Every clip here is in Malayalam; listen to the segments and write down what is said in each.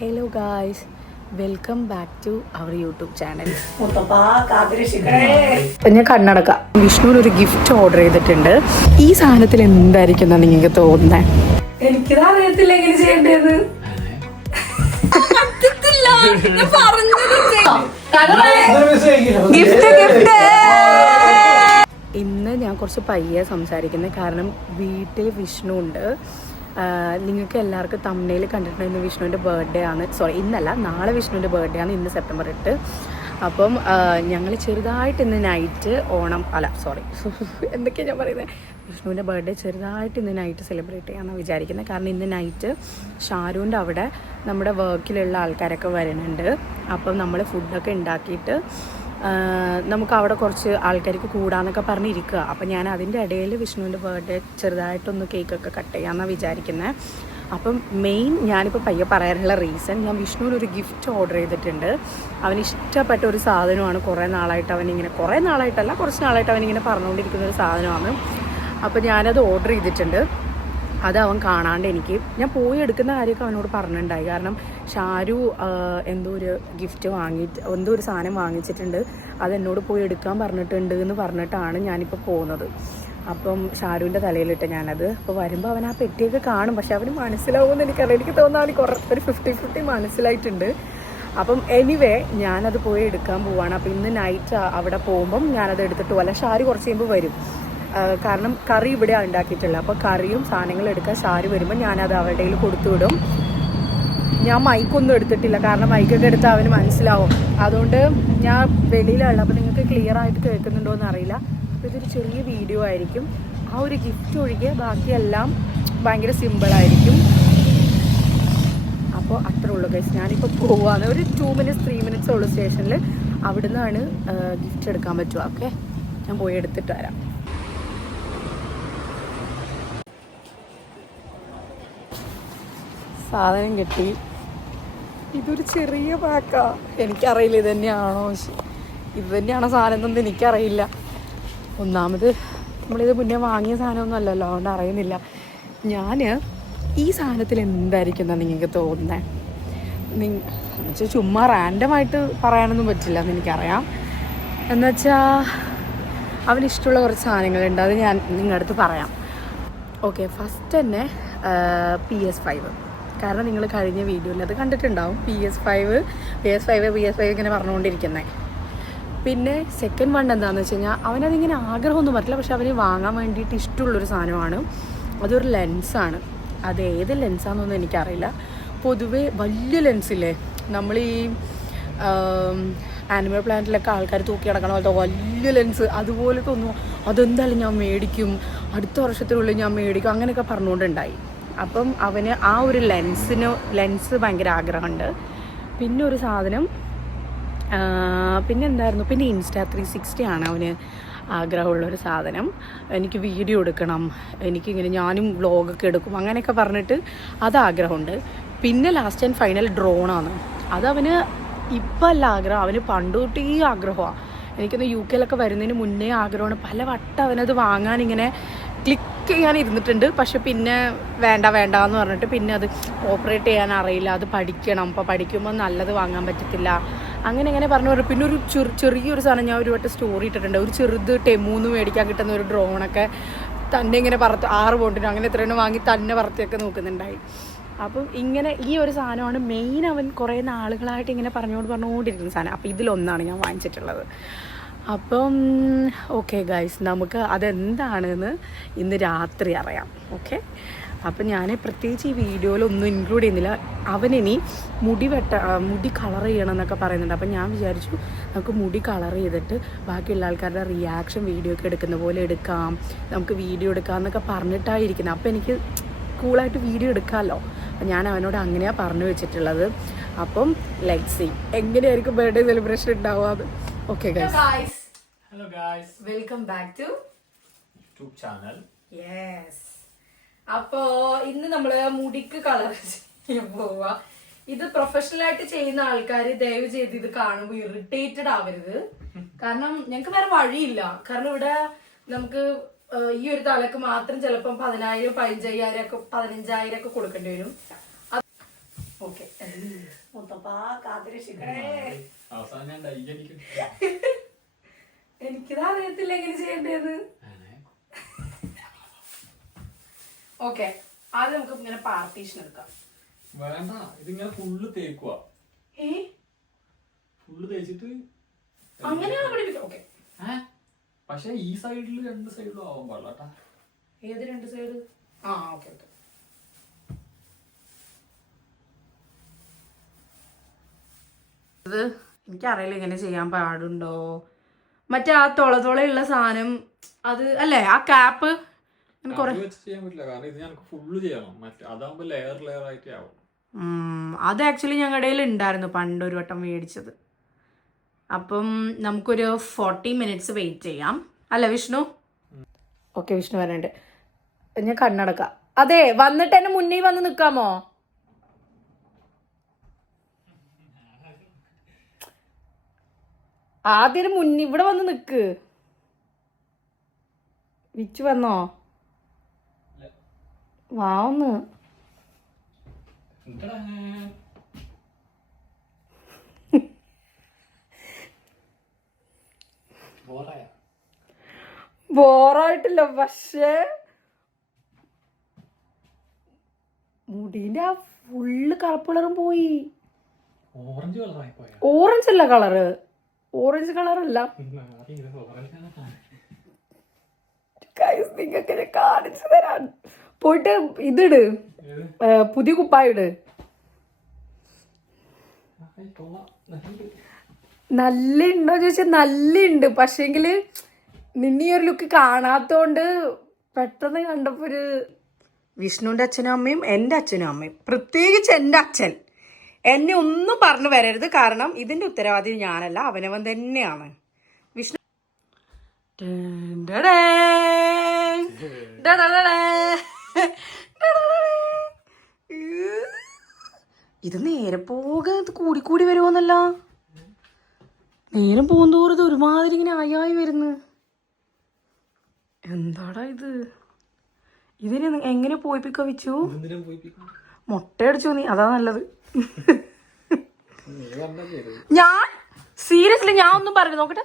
Hello guys, welcome back to our YouTube channel. ഞാൻ കണ്ണടക്കാം. വിഷ്ണുവിന് ഒരു ഗിഫ്റ്റ് ഓർഡർ ചെയ്തിട്ടുണ്ട്. ഈ സാധനത്തിൽ എന്തായിരിക്കും എന്നാണ് നിങ്ങൾക്ക് തോന്നുന്നത്? എനിക്കിത് അറിയത്തില്ല എങ്ങനെ ചെയ്യേണ്ടത്. ഇന്ന് ഞാൻ കുറച്ച് പയ്യെ സംസാരിക്കുന്നത്, കാരണം വീട്ടിൽ വിഷ്ണു ഉണ്ട്. നിങ്ങൾക്ക് എല്ലാവർക്കും തമ്മിൽ കണ്ടിട്ടുണ്ട്. ഇന്ന് വിഷ്ണുവിൻ്റെ ബർത്ത്ഡേ ആണ്. സോറി, ഇന്നല്ല, നാളെ വിഷ്ണുവിൻ്റെ ബർത്ത്ഡേ ആണ്. ഇന്ന് സെപ്റ്റംബർ 8. അപ്പം ഞങ്ങൾ ചെറുതായിട്ട് ഇന്ന് നൈറ്റ് എന്തൊക്കെയാണ് ഞാൻ പറയുന്നത്, വിഷ്ണുവിൻ്റെ ബർത്ത്ഡേ ചെറുതായിട്ട് ഇന്ന് നൈറ്റ് സെലിബ്രേറ്റ് ചെയ്യാമെന്നാണ് വിചാരിക്കുന്നത്. കാരണം ഇന്ന് നൈറ്റ് ഷാരൂൻ്റെ അവിടെ നമ്മുടെ വർക്കിലുള്ള ആൾക്കാരൊക്കെ വരുന്നുണ്ട്. അപ്പം നമ്മൾ ഫുഡൊക്കെ ഉണ്ടാക്കിയിട്ട് നമുക്ക് അവിടെ കുറച്ച് ആൾക്കാർക്ക് കൂടാന്നൊക്കെ പറഞ്ഞിരിക്കുക. അപ്പം ഞാൻ അതിൻ്റെ ഇടയിൽ വിഷ്ണുവിൻ്റെ ബർത്ത്ഡേ ചെറുതായിട്ടൊന്ന് കേക്കൊക്കെ കട്ട് ചെയ്യാമെന്നാണ് വിചാരിക്കുന്നത്. അപ്പം മെയിൻ ഞാനിപ്പോൾ പയ്യെ പറയാനുള്ള റീസൺ, ഞാൻ വിഷ്ണുവിനൊരു ഗിഫ്റ്റ് ഓർഡർ ചെയ്തിട്ടുണ്ട്. അവന് ഇഷ്ടപ്പെട്ട ഒരു സാധനമാണ്. കുറച്ച് നാളായിട്ട് അവനിങ്ങനെ പറഞ്ഞുകൊണ്ടിരിക്കുന്ന ഒരു സാധനമാണ്. അപ്പോൾ ഞാനത് ഓർഡർ ചെയ്തിട്ടുണ്ട്. അത് അവൻ കാണാണ്ട് ഞാൻ പോയി എടുക്കുന്ന കാര്യമൊക്കെ അവനോട് പറഞ്ഞിട്ടുണ്ടായി. കാരണം ഷാരു എന്തോ ഒരു സാധനം വാങ്ങിച്ചിട്ടുണ്ട്, അതെന്നോട് പോയി എടുക്കാൻ പറഞ്ഞിട്ടുണ്ട് എന്ന് പറഞ്ഞിട്ടാണ് ഞാനിപ്പോൾ പോകുന്നത്. അപ്പം ഷാരുവിൻ്റെ തലയിലിട്ട് ഞാനത്. അപ്പോൾ വരുമ്പോൾ അവൻ ആ പെട്ടിയൊക്കെ കാണും, പക്ഷെ അവന് മനസ്സിലാവുമെന്ന് എനിക്കറിയാം. എനിക്ക് തോന്നുന്നു അവന് ഒരു 50-50 മനസ്സിലായിട്ടുണ്ട്. അപ്പം എനിവേ ഞാനത് പോയി എടുക്കാൻ പോവാണ്. അപ്പോൾ ഇന്ന് നൈറ്റ് അവിടെ പോകുമ്പം ഞാനത് എടുത്തിട്ട് പോകാം. ഷാരു കുറച്ച് കഴിയുമ്പോൾ വരും. കാരണം കറി ഇവിടെ ഉണ്ടാക്കിയിട്ടുള്ളത്. അപ്പോൾ കറിയും സാധനങ്ങളും എടുക്കാൻ ഷാരു വരുമ്പോൾ ഞാനത് അവരുടെ കയ്യിൽ കൊടുത്തു വിടും. ഞാൻ മൈക്കൊന്നും എടുത്തിട്ടില്ല, കാരണം മൈക്കൊക്കെ എടുത്താൽ അവന് മനസ്സിലാവും. അതുകൊണ്ട് ഞാൻ വെളിയിലുള്ള, അപ്പോൾ നിങ്ങൾക്ക് ക്ലിയർ ആയിട്ട് കേൾക്കുന്നുണ്ടോ എന്ന് അറിയില്ല. അപ്പോൾ ഇതൊരു ചെറിയ വീഡിയോ ആയിരിക്കും. ആ ഒരു ഗിഫ്റ്റ് ഒഴികെ ബാക്കിയെല്ലാം ഭയങ്കര സിമ്പിളായിരിക്കും. അപ്പോൾ അത്രേ ഉള്ളൂ ഗൈസ്. ഞാനിപ്പോൾ പോവാണ്. ഒരു 2-3 മിനിറ്റ്സ് ഉള്ളൂ സ്റ്റേഷനിൽ. അവിടെ നിന്നാണ് ഗിഫ്റ്റ് എടുക്കാൻ പറ്റുക. ഓക്കെ, ഞാൻ പോയി എടുത്തിട്ട് വരാം. സാധനം കിട്ടി. ഇതൊരു ചെറിയ പാക്കാ. എനിക്കറിയില്ല ഇത് തന്നെയാണോ സാധനം എന്നൊന്നും എനിക്കറിയില്ല. ഒന്നാമത് നമ്മളിത് മുന്നേ വാങ്ങിയ സാധനമൊന്നും അല്ലല്ലോ, അതുകൊണ്ട് അറിയുന്നില്ല. ഞാൻ ഈ സാധനത്തിൽ എന്തായിരിക്കും എന്നാണ് നിങ്ങൾക്ക് തോന്നുന്നത്? ചുമ്മാ റാൻഡമായിട്ട് പറയാനൊന്നും പറ്റില്ല എന്ന് എനിക്കറിയാം. എന്നുവെച്ചാൽ അവനിഷ്ടമുള്ള കുറച്ച് സാധനങ്ങളുണ്ട്, അത് ഞാൻ നിങ്ങളുടെ അടുത്ത് പറയാം. ഓക്കെ, ഫസ്റ്റ് തന്നെ PS5. കാരണം നിങ്ങൾ കഴിഞ്ഞ വീഡിയോയിൽ അത് കണ്ടിട്ടുണ്ടാവും. PS5 ഇങ്ങനെ പറഞ്ഞുകൊണ്ടിരിക്കുന്നത്. പിന്നെ സെക്കൻഡ് വൺ എന്താണെന്ന് വെച്ച് കഴിഞ്ഞാൽ, അവനതിങ്ങനെ ആഗ്രഹമൊന്നും പറ്റില്ല, പക്ഷെ അവന് വാങ്ങാൻ വേണ്ടിയിട്ട് ഇഷ്ടമുള്ളൊരു സാധനമാണ്. അതൊരു ലെൻസാണ്. അത് ഏത് ലെൻസാണെന്നൊന്നും എനിക്കറിയില്ല. പൊതുവേ വലിയ ലെൻസില്ലേ, നമ്മൾ ഈ ആനിമൽ പ്ലാന്റിലൊക്കെ ആൾക്കാർ തൂക്കി കിടക്കണ പോലത്തെ വലിയ ലെൻസ്, അതുപോലത്തെ ഒന്നും, അതെന്തായാലും ഞാൻ മേടിക്കും, അടുത്ത വർഷത്തിനുള്ളിൽ ഞാൻ മേടിക്കും, അങ്ങനെയൊക്കെ പറഞ്ഞുകൊണ്ടുണ്ടായി. അപ്പം അവന് ആ ഒരു ലെൻസ് ഭയങ്കര ആഗ്രഹമുണ്ട്. പിന്നെ ഒരു സാധനം, പിന്നെ എന്തായിരുന്നു, പിന്നെ Insta360 ആണ് അവന് ആഗ്രഹമുള്ളൊരു സാധനം. എനിക്ക് വീഡിയോ എടുക്കണം, എനിക്കിങ്ങനെ ഞാനും വ്ളോഗൊക്കെ എടുക്കും, അങ്ങനെയൊക്കെ പറഞ്ഞിട്ട് അത് ആഗ്രഹമുണ്ട്. പിന്നെ ലാസ്റ്റ് ആൻഡ് ഫൈനൽ ഡ്രോണാണ്. അതവന് ഇപ്പം അല്ല ആഗ്രഹം, അവന് പണ്ട് തൊട്ടേ ആഗ്രഹമാണ്. എനിക്കൊന്ന് UK വരുന്നതിന് മുന്നേ ആഗ്രഹമാണ്. പല വട്ടം അവനത് വാങ്ങാനിങ്ങനെ ക്ലിക്ക് ചെയ്യാൻ ഇരുന്നിട്ടുണ്ട്. പക്ഷെ പിന്നെ വേണ്ട എന്ന് പറഞ്ഞിട്ട് പിന്നെ അത് ഓപ്പറേറ്റ് ചെയ്യാൻ അറിയില്ല, അത് പഠിക്കണം, അപ്പോൾ പഠിക്കുമ്പോൾ നല്ലത് വാങ്ങാൻ പറ്റത്തില്ല, അങ്ങനെ പറഞ്ഞു. പിന്നെ ഒരു ചെറിയൊരു സാധനം ഞാൻ ഒരു വട്ടം സ്റ്റോറി ഇട്ടിട്ടുണ്ട്. ഒരു ചെറുത് ടെമൂന്ന് മേടിക്കാൻ കിട്ടുന്ന ഒരു ഡ്രോണൊക്കെ തന്നെ ഇങ്ങനെ 6 പോണ്ടിനും അങ്ങനെ എത്രയാണ് വാങ്ങി തന്നെ പറത്തിയൊക്കെ നോക്കുന്നുണ്ടായി. അപ്പം ഇങ്ങനെ ഈ ഒരു സാധനമാണ് മെയിൻ. അവൻ കുറേ നാളുകളായിട്ട് ഇങ്ങനെ പറഞ്ഞുകൊണ്ടിരിക്കുന്ന സാധനം. അപ്പോൾ ഇതിലൊന്നാണ് ഞാൻ വാങ്ങിച്ചിട്ടുള്ളത്. അപ്പം ഓക്കെ ഗൈസ്, നമുക്ക് അതെന്താണെന്ന് ഇന്ന് രാത്രി അറിയാം. ഓക്കെ, അപ്പം ഞാൻ പ്രത്യേകിച്ച് ഈ വീഡിയോയിലൊന്നും ഇൻക്ലൂഡ് ചെയ്യുന്നില്ല. അവനിനി മുടി കളർ ചെയ്യണം എന്നൊക്കെ പറയുന്നുണ്ട്. അപ്പം ഞാൻ വിചാരിച്ചു നമുക്ക് മുടി കളർ ചെയ്തിട്ട് ബാക്കിയുള്ള ആൾക്കാരുടെ റിയാക്ഷൻ വീഡിയോ ഒക്കെ എടുക്കുന്ന പോലെ എടുക്കാം, നമുക്ക് വീഡിയോ എടുക്കാം എന്നൊക്കെ പറഞ്ഞിട്ടായിരിക്കുന്നത്. അപ്പോൾ എനിക്ക് കൂളായിട്ട് വീഡിയോ എടുക്കാമല്ലോ. അപ്പം ഞാൻ അവനോട് അങ്ങനെയാണ് പറഞ്ഞു വെച്ചിട്ടുള്ളത്. അപ്പം ലെറ്റ്സ് സീ എങ്ങനെയായിരിക്കും ബർത്ത്ഡേ സെലിബ്രേഷൻ ഉണ്ടാവുക. Okay guys, hello guys, welcome back to YouTube channel. Yes. അപ്പോ ഇന്ന് നമ്മള് മുടിക്ക് കളർ ചെയ്യാൻ പോവാ. ഇത് പ്രൊഫഷണൽ ആയിട്ട് ചെയ്യുന്ന ആൾക്കാർ ദയവ് ചെയ്ത് ഇത് കാണുമ്പോൾ ഇറിറ്റേറ്റഡ് ആവരുത്. കാരണം ഞങ്ങൾക്ക് വേറെ വഴിയില്ല. കാരണം ഇവിടെ നമുക്ക് ഈ ഒരു തലക്ക് മാത്രം ചിലപ്പം 10,000, 15,000 ഒക്കെ കൊടുക്കേണ്ടി വരും. ഓക്കെ മുത്തപ്പാ കാത്തിരക്ഷിക്കണേ. അവസാനം ഞാൻ ഡൈ അടിക്കും. എനിക്കിത് അറിയത്തില്ല എങ്ങനെ ചെയ്യേണ്ടത്. ഓക്കെ, ആദ്യം നമുക്ക് ഇങ്ങനെ പാർട്ടീഷൻ എടുക്കാം. വേണ്ട, ഇതിങ്ങനെ ഫുള്ള് തേക്കുക. ഫുള്ള് തേച്ചിട്ട് അങ്ങനെയാണ് പഠിപ്പിക്കുക. ഓക്കെ, പക്ഷെ ഈ സൈഡിൽ 2 സൈഡിലും ആവാൻ പാടില്ല. ഏത് 2 സൈഡ്? Okay okay. ഇത് എനിക്കറിയില്ല ഇങ്ങനെ ചെയ്യാൻ പാടുണ്ടോ. മറ്റേ ആ തുളതുളയുള്ള സാധനം അത് അല്ലേ, ആ ക്യാപ്പ് ചെയ്യാൻ പറ്റില്ല, കാരണം ഇത് ഞങ്ങൾക്ക് ഫുള്ള് ചെയ്യണം. അതാകുമ്പോ ലെയർ ലെയർ ആയിട്ട് ആവും. അത് ആക്ച്വലി ഞങ്ങളുടെ കയ്യിൽ ഉണ്ടായിരുന്നു പണ്ട് ഒരു വട്ടം മേടിച്ചത്. അപ്പം നമുക്കൊരു 40 മിനിറ്റ്സ് വെയിറ്റ് ചെയ്യാം അല്ല വിഷ്ണു? ഓക്കെ, വിഷ്ണു വരണ്ട്. ഞാൻ കണ്ണടക്കാം. അതെ, വന്നിട്ട് എന്നെ മുന്നിൽ വന്ന് നിൽക്കാമോ? ആദ്യം മുന്നിൽ ഇവിടെ വന്ന് നിക്ക്. വിച്ചു വന്നോ? വാന്ന് ബോറായിട്ടില്ല, പക്ഷേ മുടിന്റെ ആ ഫുള്ള് കറുപ്പ് കളറും പോയി. ഓറഞ്ച് കളറായി പോയ. ഓറഞ്ച് അല്ല കളറ്, ഓറഞ്ച് കളറല്ല. നിങ്ങൾക്ക് ഞാൻ കാണിച്ചു തരാൻ. പോയിട്ട് ഇതിട്, പുതിയ കുപ്പായിട്. നല്ല ഉണ്ടോ ചോദിച്ചാൽ നല്ല ഉണ്ട്, പക്ഷേങ്കില് നിന്നെ ഈ ഒരു ലുക്ക് കാണാത്തോണ്ട് പെട്ടെന്ന് കണ്ടപ്പോ ഒരു വിഷ്ണുവിന്റെ അച്ഛനും അമ്മയും എൻ്റെ അച്ഛനും അമ്മയും, പ്രത്യേകിച്ച് എൻ്റെ അച്ഛൻ എന്നെ ഒന്നും പറഞ്ഞു വരരുത്, കാരണം ഇതിന്റെ ഉത്തരവാദി ഞാനല്ല, അവനവൻ തന്നെയാണ്. വിഷ്ണു ഇത് നേരെ പോകാൻ കൂടിക്കൂടി വരുമോന്നല്ല, നേരം പോകുന്തോറും ഇത് ഒരുമാതിരി ഇങ്ങനെ ആയി വരുന്നു. എന്താടാ ഇത്? ഇതിന് എങ്ങനെ പോയിപ്പിക്കാ വെച്ചു? മുട്ടയടിച്ചോ നീ? അതാ നല്ലത്. ഞാൻ സീരിയസ്ലി ഞാൻ ഒന്നും പറഞ്ഞു നോക്കട്ടെ.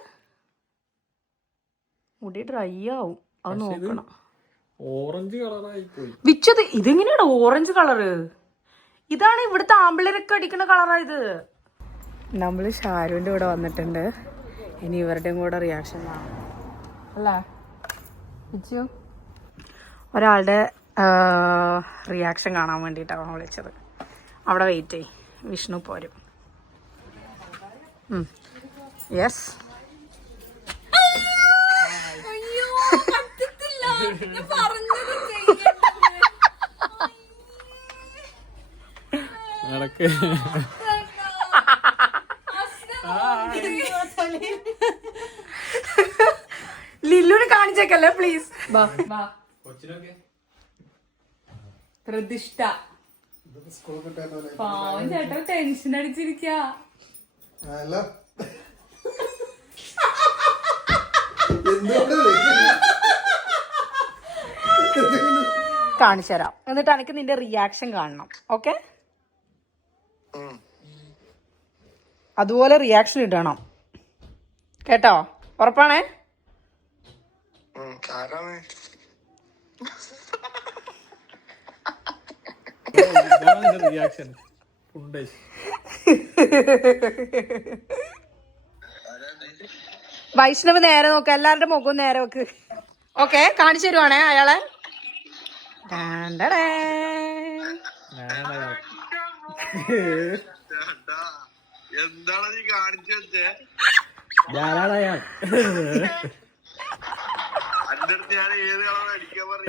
മുടി ഡ്രൈ ആവും, അത് നോക്കണം. ഓറഞ്ച് കളറായി പോയി വിച്ചത്. ഇതെങ്ങനെയാണ് ഓറഞ്ച് കളറ്? ഇതാണ് ഇവിടുത്തെ ആമ്പിളരൊക്കെ അടിക്കുന്ന കളറായത്. നമ്മള് ഷാരുവിന്റെ കൂടെ വന്നിട്ടുണ്ട്, ഇനി ഇവരുടെയും കൂടെ റിയാക്ഷൻ കാണാം അല്ല വിച്ചു? ഒരാളുടെ റിയാക്ഷൻ കാണാൻ വേണ്ടിയിട്ടാണ് വിളിച്ചത്. അവിടെ വെയിറ്റ് ചെയ്യ്, വിഷ്ണു പോരും. യെസ്. ലില്ലുനെ കാണിച്ചേക്കല്ലേ പ്ലീസ്. പ്രതിഷ്ഠ പാവം ചേട്ടാ ടെൻഷൻ അടിച്ചിരിക്ക. കാണിച്ചു തരാം, എന്നിട്ട് എനിക്ക് നിന്റെ റിയാക്ഷൻ കാണണം. ഓക്കെ, അതുപോലെ റിയാക്ഷൻ ഇടണം കേട്ടോ, ഉറപ്പാണേ? റിയാക്ഷൻ വൈഷ്ണവ് നേരെ നോക്ക, എല്ലാവരുടെ മുഖവും നേരെ വെക്ക്. ഓക്കെ, കാണിച്ചു തരുവാണേ അയാളെ. എന്താണ് നീ കാണിച്ചു വെച്ചേ? അന്റെ അടുത്ത് ഞാൻ ഏത് കളർ അടിക്കാൻ ഒരു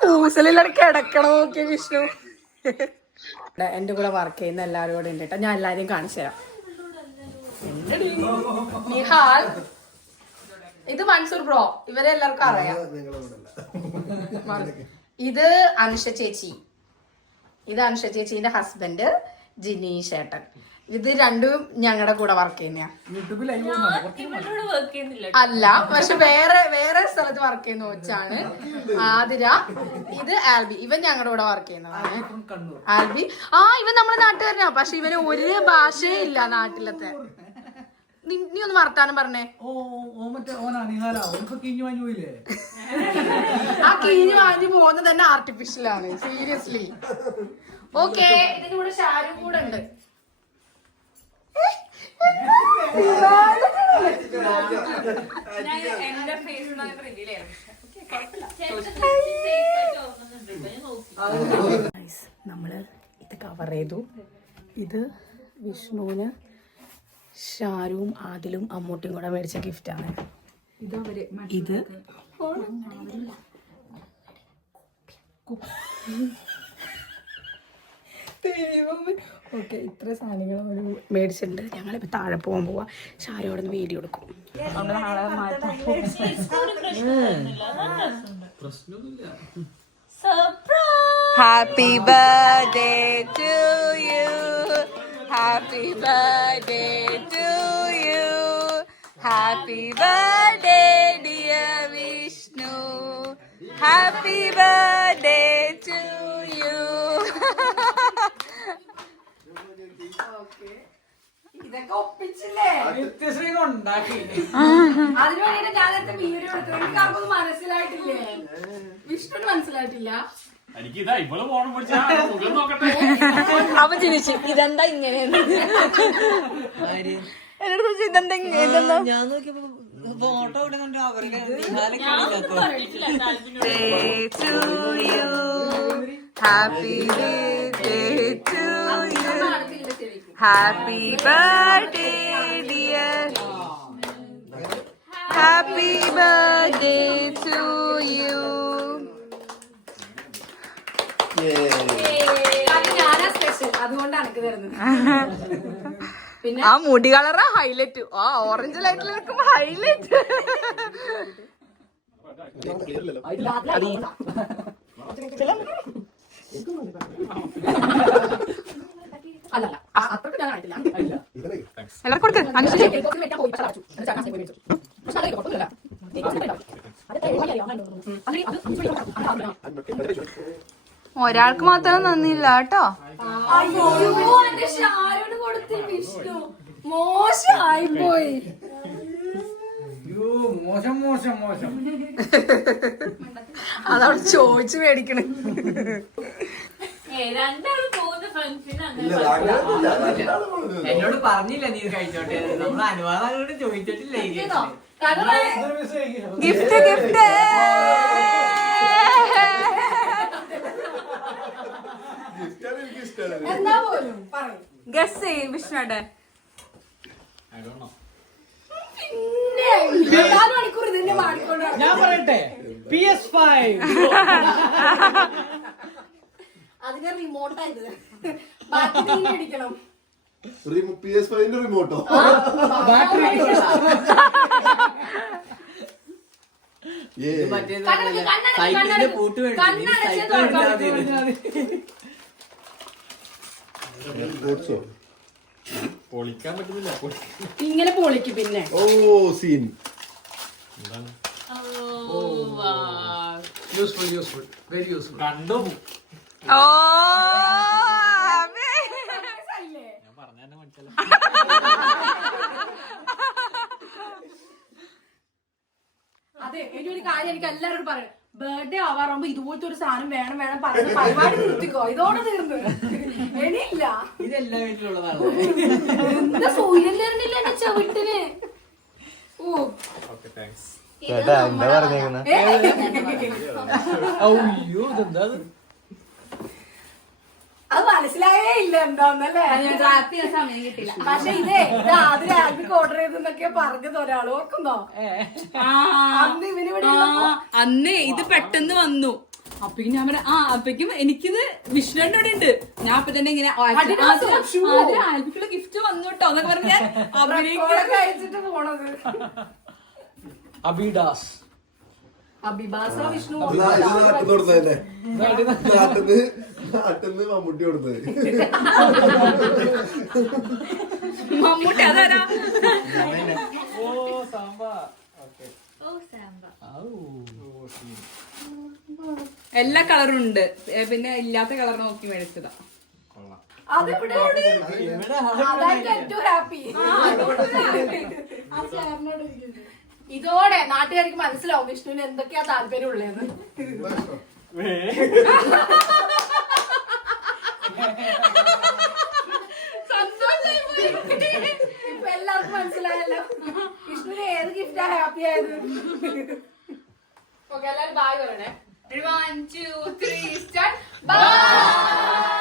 കൂസലിലാണ് കിടക്കണം. നോക്കിയ വിഷ്ണു എന്റെ കൂടെ വർക്ക് ചെയ്യുന്ന എല്ലാവരും കൂടെ ഉണ്ട് കേട്ടോ, ഞാൻ എല്ലാരെയും കാണിച്ചു തരാം. നിഹാൽ, ഇത് മൻസൂർ ബ്രോ, ഇവരെ എല്ലാവർക്കും അറിയാം. ഇത് അനുഷ ചേച്ചി, ഇത് അനുഷ ചേച്ചീന്റെ ഹസ്ബൻഡ് ജിനീഷ് ഏട്ടൻ. ഇത് രണ്ടും ഞങ്ങളുടെ കൂടെ വർക്ക് ചെയ്യുന്ന അല്ല, പക്ഷെ വേറെ സ്ഥലത്ത് വർക്ക് ചെയ്യുന്ന കൊച്ചാണ് ആതിര. ഇത് ആൽബി, ഇവൻ ഞങ്ങളുടെ കൂടെ വർക്ക് ചെയ്യുന്നതാണ്. ആൽബി ഇവൻ നമ്മുടെ നാട്ടുകാരനാ, പക്ഷെ ഇവന് ഒരു ഭാഷയേ ഇല്ല നാട്ടിലത്തെ. നീ ഒന്ന് വർത്താനം പറഞ്ഞേ. ആ കീഞ്ഞു വാങ്ങി പോകുന്നത് തന്നെ ആർട്ടിഫിഷ്യലാണ്, സീരിയസ്ലി. ഓക്കെ, ഇതിന്റെ കൂടെ ഷാരും കൂടെ ഉണ്ട്. നമ്മള് ഇത് കവർ ചെയ്തു. ഇത് വിഷ്ണുവിന് ഷാരുവും ആദിലും അമ്മൂട്ടിയും കൂടെ മേടിച്ച ഗിഫ്റ്റാണ്. ഇത് ഓക്കെ, ഇത്ര സാധനങ്ങൾ ഒരു മേടിച്ചിട്ടുണ്ട്. ഞങ്ങളിപ്പോ താഴെ പോകാൻ പോവാ. ഷാരോടെ നിന്ന് വീഡിയോ എടുക്കും. Happy birthday to you, happy birthday to you, happy birthday dear Vishnu, happy birthday to you. ഇതൊക്കെ ഒപ്പിച്ചില്ലേ? അതിന് വേണ്ടിട്ട് ഞാൻ നേരത്തെ വീഡിയോ എടുത്തു. എനിക്കാർക്കൊന്നും മനസ്സിലായിട്ടില്ലേ? വിഷ്ണുവിന് മനസ്സിലായിട്ടില്ല. അവൻ ചിരിച്ചു, ഇതെന്താ ഇങ്ങനെ? എന്നോട് ചോദിച്ചു ഇതെന്താ ഇതെന്താ? ഞാൻ നോക്കിയപ്പോ photo happy birthday to you, happy birthday dear, happy birthday to you. അതുകൊണ്ടാണ് തരുന്നത്. പിന്നെ ആ മുടി കളറാ ഹൈലൈറ്റ്. ആ ഓറഞ്ച് ലൈറ്റിൽ നിൽക്കുമ്പോ ഹൈലൈറ്റ്. അല്ലല്ല, അത്രക്ക് ഞാൻ ആയിട്ടില്ല. എല്ലാവർക്കും കൊടുക്ക്. ഒരാൾക്ക് മാത്രം നന്ദിയില്ല കേട്ടോ. മോശമായി പോയി. അതവിടെ ചോദിച്ചു മേടിക്കണേ. എന്നോട് പറഞ്ഞില്ല നീ കഴിച്ചോട്ടെ, നമ്മൾ അനുവാദം ചോദിച്ചിട്ടില്ല. ഗിഫ്റ്റ് ഗിഫ്റ്റ് എന്താ പോലും ഗസ് ചെയ്യും വിഷ്ണുടെ. മണിക്കൂർ ഇതിന്റെ മാടിക്കൊണ്ട് ഞാൻ പറയട്ടെ, PS5 അതിന്റെ റിമോട്ടായത്. ബാക്കി നീ മേടിക്കണം. PS5 റിമോട്ടോ? സൈക്കിളിന്റെ പൂട്ട് പൊളിക്കാൻ പറ്റുന്നില്ല. ഇങ്ങനെ പൊളിക്കും പിന്നെ. ഓ സീൻ. Useful very useful. കണ്ടു. ഓ ഞാൻ പറഞ്ഞ മനസ്സിലായി. അതെ, എനിക്കൊരു കാര്യം എനിക്ക് എല്ലാവരോടും പറയണം. ബർത്ത്ഡേ ആവാറാകുമ്പോ ഇതുപോലത്തെ ഒരു സാധനം വേണം പറയുന്ന പരിപാടി നിർത്തിക്കോ. ഇതോടെ തീർന്നു. ഇനിയില്ല. ഇതെല്ലാ വീട്ടിലുള്ളതാണ്. എന്താ സൂര്യൻ തരുന്നില്ല എന്റെ ചവിട്ടിന്. ഓ അയ്യോ ഇതെന്താ? അത് മനസ്സിലായേ ഇല്ല എന്താന്നല്ലേ. പക്ഷെ ഇത് ആദ്യം ആൽബിക്ക് ഓർഡർ ചെയ്തെന്നൊക്കെ പറഞ്ഞത് ഒരാൾ ഓർക്കുന്നോ? അന്ന് ഇവനിവിടെ അന്ന് ഇത് പെട്ടെന്ന് വന്നു. അപ്പേക്കും ഞാൻ പറയാം അപ്പേക്കും എനിക്കിത് വിഷ്ണുവിന്റെ ഇവിടെ ഉണ്ട്. ഞാൻ അപ്പൊ തന്നെ ഇങ്ങനെ ആൽബിക്കുള്ള ഗിഫ്റ്റ് വന്നു കേട്ടോ എന്നൊക്കെ പറഞ്ഞ അയച്ചിട്ട് പോണത്. അബിഡാസ് അഭിഭാഷ വിഷ്ണു ഇത് നാട്ടിൽ കൊടുത്തതല്ലേ നാട്ടിന്ന് മമ്മൂട്ടി കൊടുത്തത്. മമ്മൂട്ടി അതാരാ ഓ സാമ്പാ ഓക്കെ എല്ലാ കളറും ഉണ്ട് പിന്നെ ഇല്ലാത്ത കളർ നോക്കി മേടിച്ചതാ. കൊള്ളാം. ഇതോടെ നാട്ടുകാർക്ക് മനസ്സിലാവും വിഷ്ണുവിന് എന്തൊക്കെയാ താല്പര്യം ഉള്ളതെന്ന്. ഇപ്പൊ എല്ലാവർക്കും മനസ്സിലായല്ലോ വിഷ്ണുവിന് ഏത് ഗിഫ്റ്റാ ഹാപ്പി ആയത്. ഓക്കെ എല്ലാരും ബായ് പറയണേ. 1 2 3 സ്റ്റാർട്ട്. ബൈ.